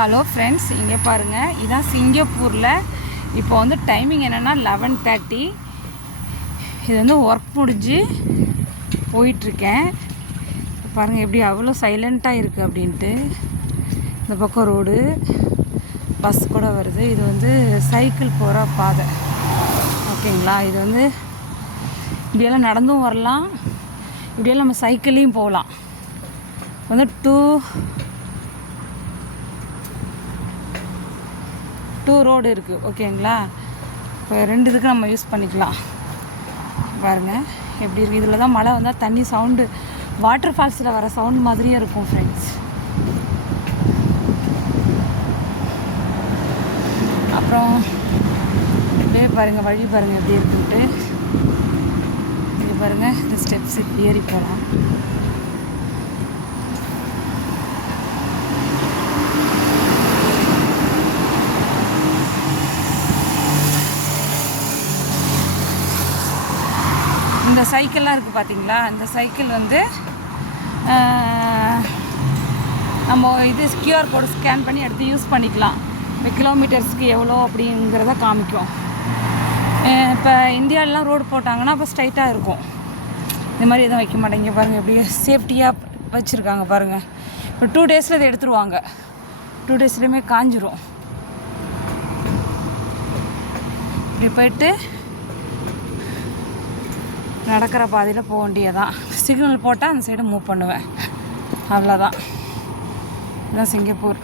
Hello friends, இங்கே பாருங்கள், இதுதான் சிங்கப்பூரில். இப்போ வந்து டைமிங் என்னென்னா 11:30. இது வந்து ஒர்க் முடிஞ்சு போயிட்டுருக்கேன். பாருங்கள் எப்படி அவ்வளோ சைலண்ட்டாக இருக்குது அப்படின்ட்டு. இந்த பக்கம் ரோடு, பஸ் கூட வருது. இது வந்து சைக்கிள் போகிற பாதை, ஓகேங்களா. இது வந்து இப்படியெல்லாம் நடந்தும் வரலாம், இப்படியெல்லாம் நம்ம சைக்கிளையும் போகலாம். வந்து டூ ரோடு இருக்குது, ஓகேங்களா. இப்போ 2 இதுக்கு நம்ம யூஸ் பண்ணிக்கலாம். பாருங்கள் எப்படி இருக்குது. இதில் தான் மழை வந்தால் தண்ணி சவுண்டு வாட்டர் ஃபால்ஸில் வர சவுண்ட் மாதிரியே இருக்கும் ஃப்ரெண்ட்ஸ். அப்புறம் இப்படியே பாருங்கள், வழி பாருங்கள் எப்படி இருக்குன்ட்டு. இது பாருங்கள், இந்த ஸ்டெப்ஸ் இப்படி ஏறி போகலாம். இந்த சைக்கிள்லாம் இருக்குது பார்த்தீங்களா. இந்த சைக்கிள் வந்து நம்ம இது QR கோடு ஸ்கேன் பண்ணி எடுத்து யூஸ் பண்ணிக்கலாம். இந்த கிலோமீட்டர்ஸ்க்கு எவ்வளோ அப்படிங்கிறத காமிக்கும். இப்போ இந்தியாவிலலாம் ரோடு போட்டாங்கன்னா அப்போ ஸ்ட்ரைட்டாக இருக்கும். இந்த மாதிரி எதுவும் வைக்க மாட்டேங்க. பாருங்கள் எப்படி சேஃப்டியாக வச்சுருக்காங்க பாருங்கள். இப்போ 2 டேஸில் இதை எடுத்துருவாங்க. 2 டேஸ்லேயுமே காஞ்சிரும். இப்படி போயிட்டு நடக்கிற பாதையில் போக வேண்டியதான். சிக்னல் போட்டால் அந்த சைடு மூவ் பண்ணுவேன், அவ்வளோதான். இதுதான் சிங்கப்பூர்.